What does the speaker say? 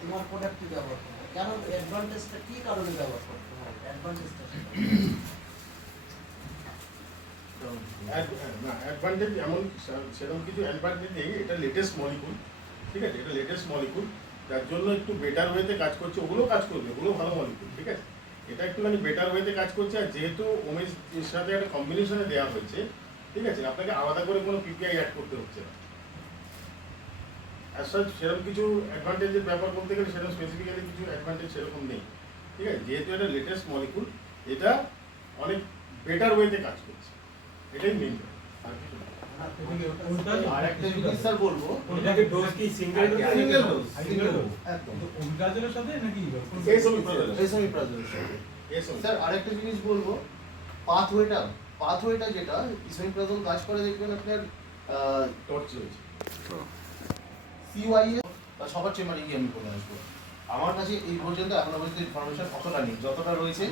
তোমার প্রোডাক্ট ব্যবহার করো কেন, অ্যাডভান্টেজটা কি কারণে ব্যবহার করতে হয়, অ্যাডভান্টেজটা না অ্যাডভান্টেজ এমন সেরকম কিছু অ্যাডভান্টেজ নেই। এটা লেটেস্ট মলিকুল, ঠিক আছে, এটা লেটেস্ট মলিকুল যার জন্য একটু বেটার ওয়েতে কাজ করছে। ওগুলো কাজ করবে, ওগুলো ভালো মলিকুল, ঠিক আছে, এটা একটুখানি বেটার ওয়েতে কাজ করছে। আর যেহেতু ওমেজ এর সাথে একটা কম্বিনেশনে দেওয়া হয়েছে, ঠিক আছে, আপনাকে আলাদা করে কোনো পিপিআই অ্যাড করতে হচ্ছে না। আর সেরকম কিছু অ্যাডভান্টেজের ব্যাপার বলতে গেলে সেরকম স্পেসিফিক্যালি কিছু অ্যাডভান্টেজ সেরকম নেই, ঠিক আছে, যেহেতু এটা লেটেস্ট মলিকুল এটা অনেক বেটার ওয়েতে কাজ করছে, এটাই মেইন। আর কিছু আরেকটা জিনিস স্যার বলবো, এটাকে ডোজ কি সিঙ্গেল ডোজ? সিঙ্গেল ডোজ একদম ওমকাজলের সাথে নাকি এসোমিপ্রাজোলের সাথে। স্যার আরেকটা জিনিস বলবো, পাথওয়েটা যেটা এসোমিপ্রাজোল কাজ করে দেখবেন আপনার সিওয়াইএ সবার চেম্বারে গিয়ে আমি বলে আসবো। আমার কাছে এই পর্যন্ত এখনো পর্যন্ত ইনফরমেশন অতটা নেই, যতটা রয়েছে